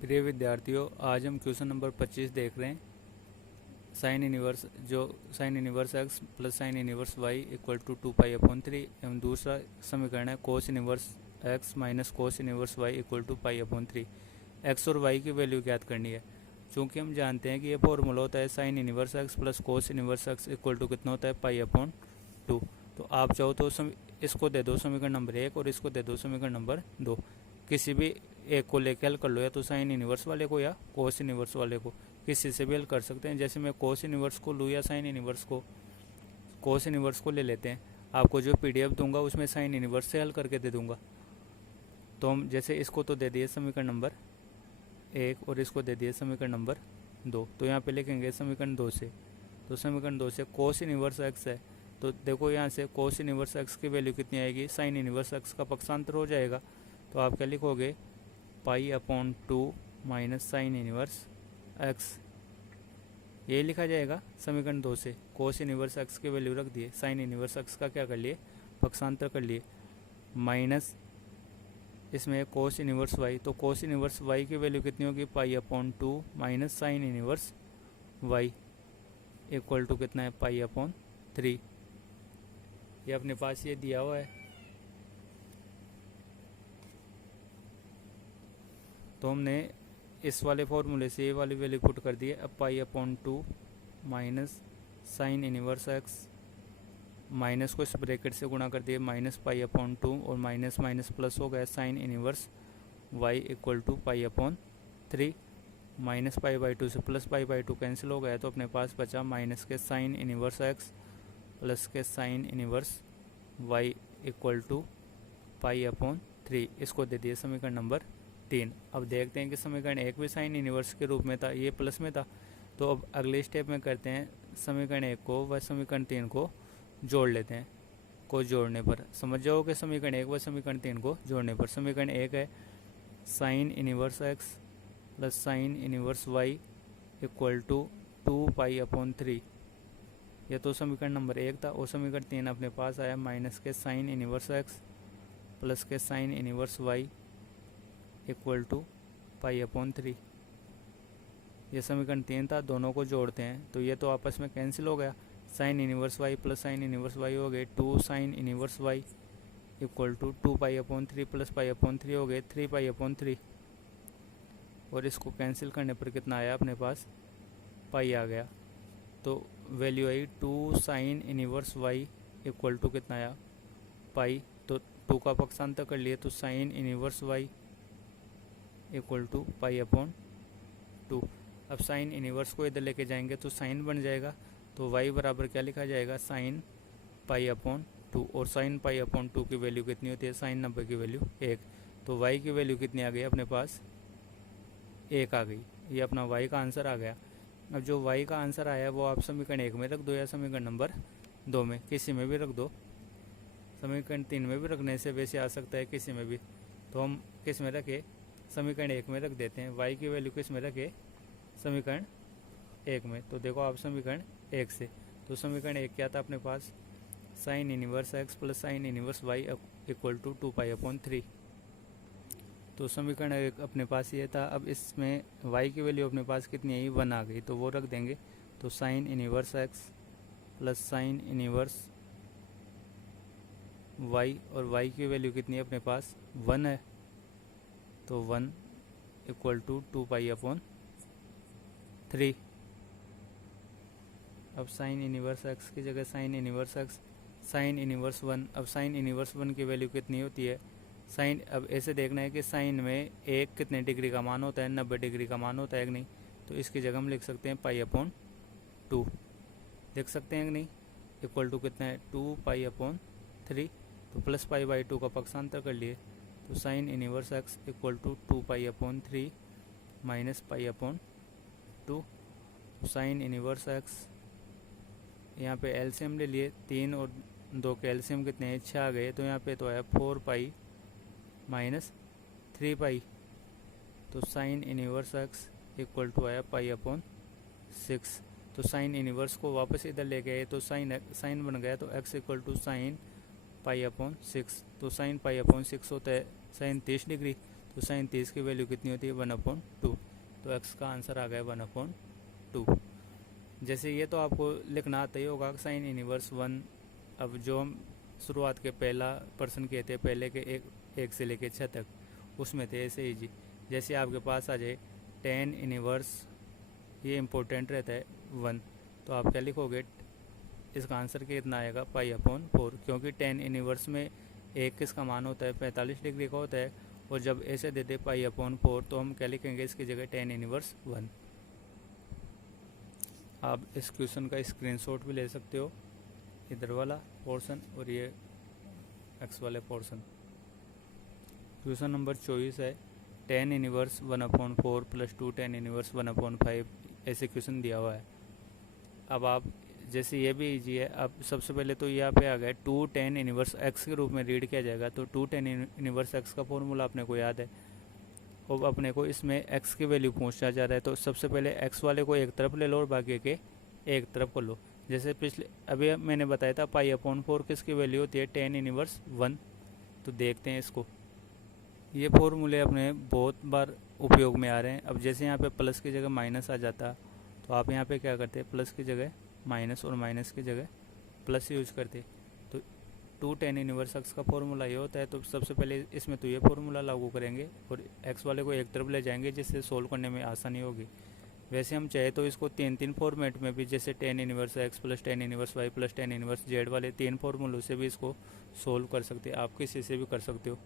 प्रिय विद्यार्थियों, आज हम क्वेश्चन नंबर 25 देख रहे हैं। Sine inverse sine inverse x plus sine inverse y equal to 2π/3 एवं दूसरा समीकरण है cos inverse x minus cos inverse y equal to π/3। X और वाई की वैल्यू ज्ञात करनी है। चूँकि हम जानते हैं कि ये फॉर्मूला होता है sine inverse x plus cos inverse x equal to कितना होता है π/2। तो आप चाहो तो इसको दे दो समीकरण नंबर 1 और इसको दे दो समीकरण नंबर 2। किसी भी एक को लेके हल कर लो, या तो साइन इनवर्स वाले को या कोस इनवर्स वाले को, किसी से भी हल कर सकते हैं। जैसे मैं कोस इनवर्स को लूँ या साइन इनवर्स को, कोस इनवर्स को ले लेते हैं। आपको जो पीडीएफ दूंगा उसमें साइन इनवर्स से हल करके दे दूंगा। तो हम जैसे इसको तो दे दिए समीकरण नंबर 1 और इसको दे दिए समीकरण नंबर 2, तो यहाँ पे लिखेंगे समीकरण 2 से। तो समीकरण 2 से कोस इनवर्स एक्स है, तो देखो यहाँ से कोस इनवर्स एक्स की वैल्यू कितनी आएगी, साइन इनवर्स एक्स का पक्षांतर हो जाएगा। तो आप क्या लिखोगे, π/2 माइनस साइन इनवर्स एक्स, ये लिखा जाएगा समीकरण 2 से। कोस इनवर्स एक्स की वैल्यू रख दिए, साइन इनवर्स एक्स का क्या कर लिए, पक्षांतर कर लिए, माइनस इसमें कोस इनवर्स वाई। तो कोस इनवर्स वाई की वैल्यू कितनी होगी, π/2 minus sine inverse y equal to कितना है, π/3। ये अपने पास ये दिया हुआ है। तो हमने इस वाले फॉर्मूले से ये वाली वैल्यू पुट कर दी है। अब π/2 minus sine inverse x, minus को इस ब्रैकेट से गुणा कर दिए, माइनस π/2 और माइनस माइनस प्लस हो गया sine inverse y equal to π/3। Minus π/2 से प्लस π/2 कैंसिल हो गया, तो अपने पास बचा माइनस के साइन इनवर्स एक्स प्लस के sine inverse y equal to π/3। इसको दे दिए समीकरण नंबर 3। अब देखते हैं कि समीकरण 1 भी साइन इनवर्स के रूप में था, ये प्लस में था। तो अब अगले स्टेप में करते हैं, समीकरण 1 को व समीकरण 3 को जोड़ लेते हैं। को जोड़ने पर समझ जाओ कि समीकरण 1 व समीकरण 3 को जोड़ने पर समीकरण 1 है sine inverse x plus sine inverse y equal to 2π/3। यह तो समीकरण नंबर 1 था। और समीकरण 3 अपने पास आया माइनस के साइन इनवर्स एक्स प्लस के sine inverse y equal to π/3। ये समीकरण 3 था। दोनों को जोड़ते हैं तो ये तो आपस में कैंसिल हो गया, sine inverse y plus sine inverse y हो गए 2 sine inverse y equal to 2π/3 plus π/3 हो गए 3π/3। और इसको कैंसिल करने पर कितना आया, अपने पास पाई आ गया। तो वैल्यू आई 2 sine inverse y equal to कितना आया, पाई। तो 2 का पक्षांतर कर लिए, तो sine inverse y equal to π/2। अब साइन इनवर्स को इधर लेके जाएंगे तो साइन बन जाएगा। तो y बराबर क्या लिखा जाएगा, साइन π/2। और साइन π/2 की वैल्यू कितनी होती है, साइन 90 की वैल्यू 1। तो y की वैल्यू कितनी आ गई, अपने पास 1 आ गई। ये अपना y का आंसर आ गया। अब जो y का आंसर आया वो आप समीकरण 1 में रख दो या समीकरण नंबर 2 में, किसी में भी रख दो। समीकरण 3 में भी रखने से वैसे आ सकता है, किसी में भी। तो हम किस में रखे, समीकरण 1 में रख देते हैं। y की वैल्यू किस में रखे, समीकरण 1 में। तो देखो आप समीकरण 1 से, तो समीकरण 1 क्या था अपने पास, sine inverse x plus sine inverse y equal to 2π/3। तो समीकरण 1 अपने पास ये था। अब इसमें y की वैल्यू अपने पास कितनी आई, 1 आ गई, तो वो रख देंगे। तो sine inverse x plus sine inverse y, और y की वैल्यू कितनी है अपने पास, 1 है। तो 1 इक्वल टू 2π/3। अब साइन इनवर्स एक्स की जगह sign inverse x, sine inverse 1। अब साइन इनवर्स 1 की वैल्यू कितनी होती है, साइन, अब ऐसे देखना है कि साइन में एक कितने डिग्री का मान होता है, 90 डिग्री का मान होता है कि नहीं। तो इसकी जगह हम लिख सकते हैं π/2, लिख सकते हैं कि नहीं, इक्वल टू कितना है, 2π/3। तो प्लस π/2 का पक्षांतर कर लिए, तो sine inverse x equal to 2π/3 minus π/2। Sine inverse x, यहाँ पे एलसीएम ले लिए, 3 और 2 के एलसीएम कितने हैं, 6 आ गए। तो यहाँ पे तो आया 4π माइनस 3π। तो sine inverse x equal to आया π/6। तो साइन इनवर्स को वापस इधर ले गए तो साइन बन गया, तो x इक्वल टू साइन π/6। तो साइन π/6 होता है साइन 30 डिग्री। तो तो साइन 30 की वैल्यू कितनी होती है 1/2। तो एक्स का आंसर आ गया 1/2। जैसे ये तो आपको लिखना आता ही होगा साइन इनवर्स 1। अब जो हम शुरुआत के पहला पर्सन किए थे पहले के एक से लेके 6 तक, उसमें थे ऐसे ही जी। जैसे आपके पास आ जाए टेन इनवर्स, ये इम्पोर्टेंट रहता है 1, तो आप क्या लिखोगे, इसका आंसर कितना आएगा π/4, क्योंकि टेन इनवर्स में एक किसका मान होता है 45 डिग्री का होता है। और जब ऐसे देते π/4 तो हम क्या लिखेंगे इसकी जगह टेन इनवर्स 1। आप इस क्वेश्चन का स्क्रीनशॉट भी ले सकते हो, इधर वाला पोर्शन और ये एक्स वाले पोर्शन। क्वेश्चन नंबर 24 है टेन इनवर्स 1/4 + 2 टेन इनवर्स 1/5, ऐसे क्वेश्चन दिया हुआ है। अब आप जैसे ये भी इजी है। अब सबसे पहले तो यहाँ पे आ गया 2 टेन इनवर्स एक्स के रूप में रीड किया जाएगा, तो 2 टेन इनवर्स एक्स का फॉर्मूला अपने को याद है। अब अपने को इसमें एक्स की वैल्यू पूछा जा रहा है, तो सबसे पहले एक्स वाले को एक तरफ ले लो और बाकी के एक तरफ कर लो। जैसे पिछले अभी मैंने बताया था π/4 किसकी वैल्यू होती है टेन इनवर्स 1। तो देखते हैं इसको, ये फॉर्मूले अपने बहुत बार उपयोग में आ रहे हैं। अब जैसे यहाँ पे प्लस की जगह माइनस आ जाता, तो आप यहाँ पे क्या करते हैं, प्लस की जगह माइनस और माइनस की जगह प्लस यूज करते। तो 2 टेन इनवर्स एक्स का फॉर्मूला ये होता है। तो सबसे पहले इसमें तो ये फॉर्मूला लागू करेंगे और एक्स वाले को एक तरफ ले जाएंगे, जिससे सोल्व करने में आसानी होगी। वैसे हम चाहे तो इसको 3 फॉर्मेट में भी, जैसे tan inverse x plus tan inverse y plus tan inverse z वाले 3 फॉर्मूलों से भी इसको सोल्व कर सकते हैं। आप किसी से भी कर सकते हो।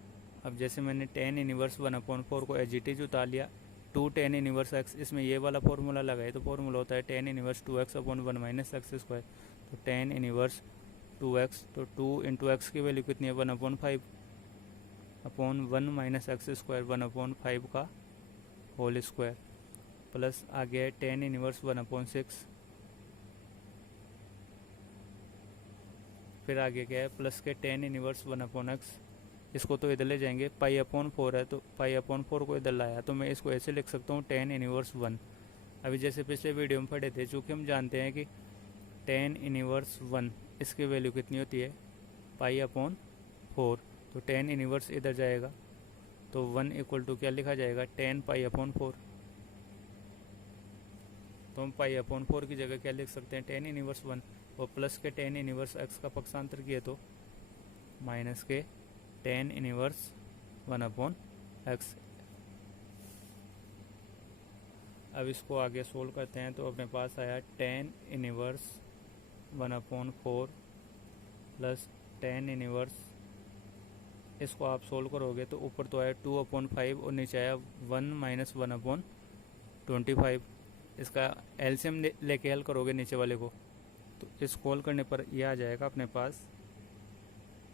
अब जैसे मैंने टेन इनवर्स 1/4 को एज इट इज उतार लिया, 2 टेन इनवर्स एक्स, इसमें ये वाला फॉर्मूला लगाए तो फॉर्मूला होता है टेन इनवर्स 2x/1 - x²। तो टेन इनवर्स 2x, तो 2 × x की वैल्यू कितनी है 1/5 अपॉन 1 - x² 1/5 का होल स्क्वायर, प्लस आ गया टेन इनवर्स 1/6। फिर आगे क्या है प्लस के टेन इनवर्स 1/x, इसको तो इधर ले जाएंगे, π/4 है तो π/4 को इधर लाया, तो मैं इसको ऐसे लिख सकता हूँ टेन इनवर्स 1। अभी जैसे पिछले वीडियो में पढ़े थे, चूँकि हम जानते हैं कि टेन इनवर्स 1 इसकी वैल्यू कितनी होती है π/4, तो टेन इनवर्स इधर जाएगा, तो 1 = क्या लिखा जाएगा टेन π/4। तो हम π/4 की जगह क्या लिख सकते हैं टेन इनवर्स 1, और प्लस के टेन इनवर्स एक्स का पक्षांतर किए तो माइनस के टेन इनवर्स 1/x। अब इसको आगे सोल्व करते हैं, तो अपने पास आया tan inverse 1/4 plus tan inverse, इसको आप सोल्व करोगे तो ऊपर तो आया 2/5 और नीचे आया 1 - 1/25। इसका एलसीएम लेके हल करोगे नीचे वाले को, तो इसको हल करने पर यह आ जाएगा अपने पास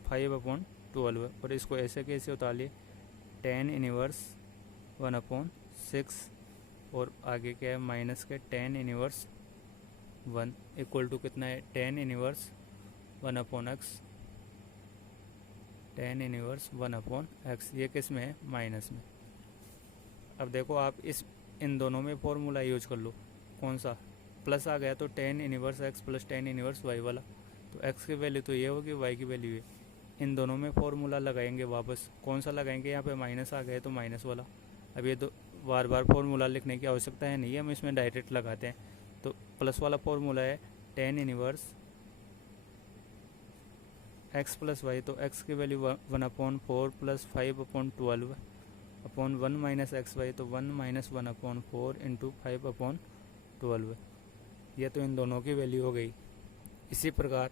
5/12। और इसको ऐसे कैसे उतार लिए टेन इनवर्स 1/6 और आगे क्या है माइनस के टेन इनवर्स 1 = कितना है tan inverse 1/x, tan inverse 1/x, ये किस में है माइनस में। अब देखो आप इन दोनों में फॉर्मूला यूज कर लो, कौन सा प्लस आ गया तो tan inverse x plus tan inverse y वाला, तो एक्स की वैल्यू तो ये होगी, वाई की वैल्यू ये। इन दोनों में फॉर्मूला लगाएंगे वापस, कौन सा लगाएंगे, यहाँ पे माइनस आ गया तो माइनस वाला। अब ये तो बार बार फॉर्मूला लिखने की आवश्यकता है नहीं, हम इसमें डायरेक्ट लगाते हैं। तो प्लस वाला फॉर्मूला है tan inverse x plus y, तो एक्स की वैल्यू 1/4 प्लस 5/12 अपॉन 1 - xy, तो 1 - 1/4 × 5/12। ये तो इन दोनों की वैल्यू हो गई। इसी प्रकार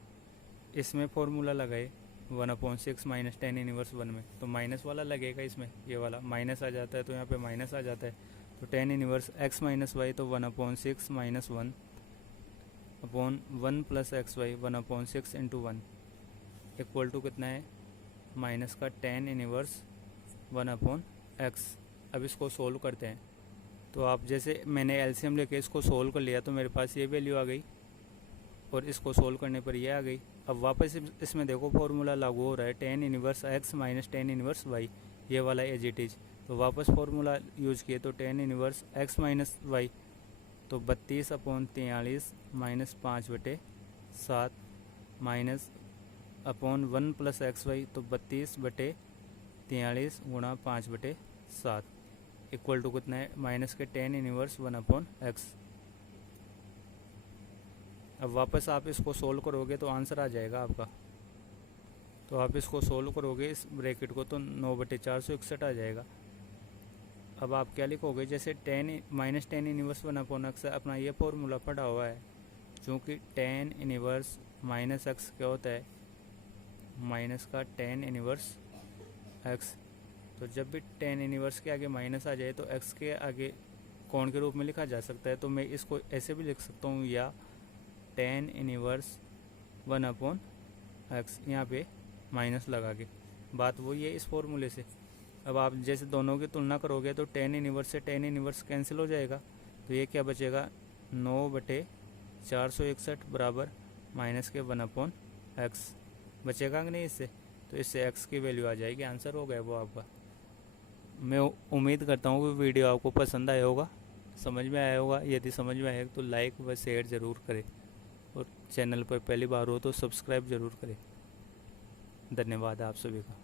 इसमें फॉर्मूला लगाए 1/6 माइनस टेन इनवर्स 1 में, तो माइनस वाला लगेगा इसमें, ये वाला माइनस आ जाता है तो यहाँ पे माइनस आ जाता है। तो टेन इनवर्स x - y, तो 1/6 - 1 अपॉन 1 + xy 1/6 × 1 इक्वल टू कितना है माइनस का टेन इनवर्स 1/x। अब इसको सोल्व करते हैं, तो आप जैसे मैंने एलसीएम लेके इसको सोल्व कर लिया, तो मेरे पास ये वैल्यू आ गई और इसको सोल्व करने पर ये आ गई। अब वापस इसमें देखो फॉर्मूला लागू हो रहा है tan inverse x minus tan inverse y, ये वाला एज इट इज। तो वापस फॉर्मूला यूज किए तो tan inverse x minus y, तो 32/43 माइनस 5/7 माइनस अपॉन 1 + xy, तो 32/43 × 5/7। 7 इक्वल टू कितना है, माइनस के टेन इनवर्स 1/x। अब वापस आप इसको सोल्व करोगे तो आंसर आ जाएगा आपका। तो आप इसको सोल्व करोगे इस ब्रैकेट को तो 9/461 आ जाएगा। अब आप क्या लिखोगे, जैसे माइनस टेन इनवर्स 1/x अपना ये फॉर्मूला पढ़ा हुआ है, चूँकि टेन इनवर्स माइनस एक्स क्या होता है, माइनस का टेन इनवर्स एक्स। तो जब भी टेन इनवर्स के आगे माइनस आ जाए तो एक्स के आगे कोण के रूप में लिखा जा सकता है। तो मैं इसको ऐसे भी लिख सकता हूँ, या टेन इनवर्स 1/x, यहाँ पे माइनस लगा के। बात वही है इस फॉर्मूले से। अब आप जैसे दोनों की तुलना करोगे तो टेन इनवर्स से टेन इनवर्स कैंसिल हो जाएगा, तो ये क्या बचेगा, 9/461 बराबर माइनस के 1/x बचेगा कि नहीं इससे। तो इससे x की वैल्यू आ जाएगी, आंसर हो गया वो आपका। मैं उम्मीद करता हूँ कि वीडियो आपको पसंद आया होगा, समझ में आया होगा। यदि समझ में आया तो लाइक व शेयर ज़रूर करें, और चैनल पर पहली बार हो तो सब्सक्राइब ज़रूर करें। धन्यवाद आप सभी का।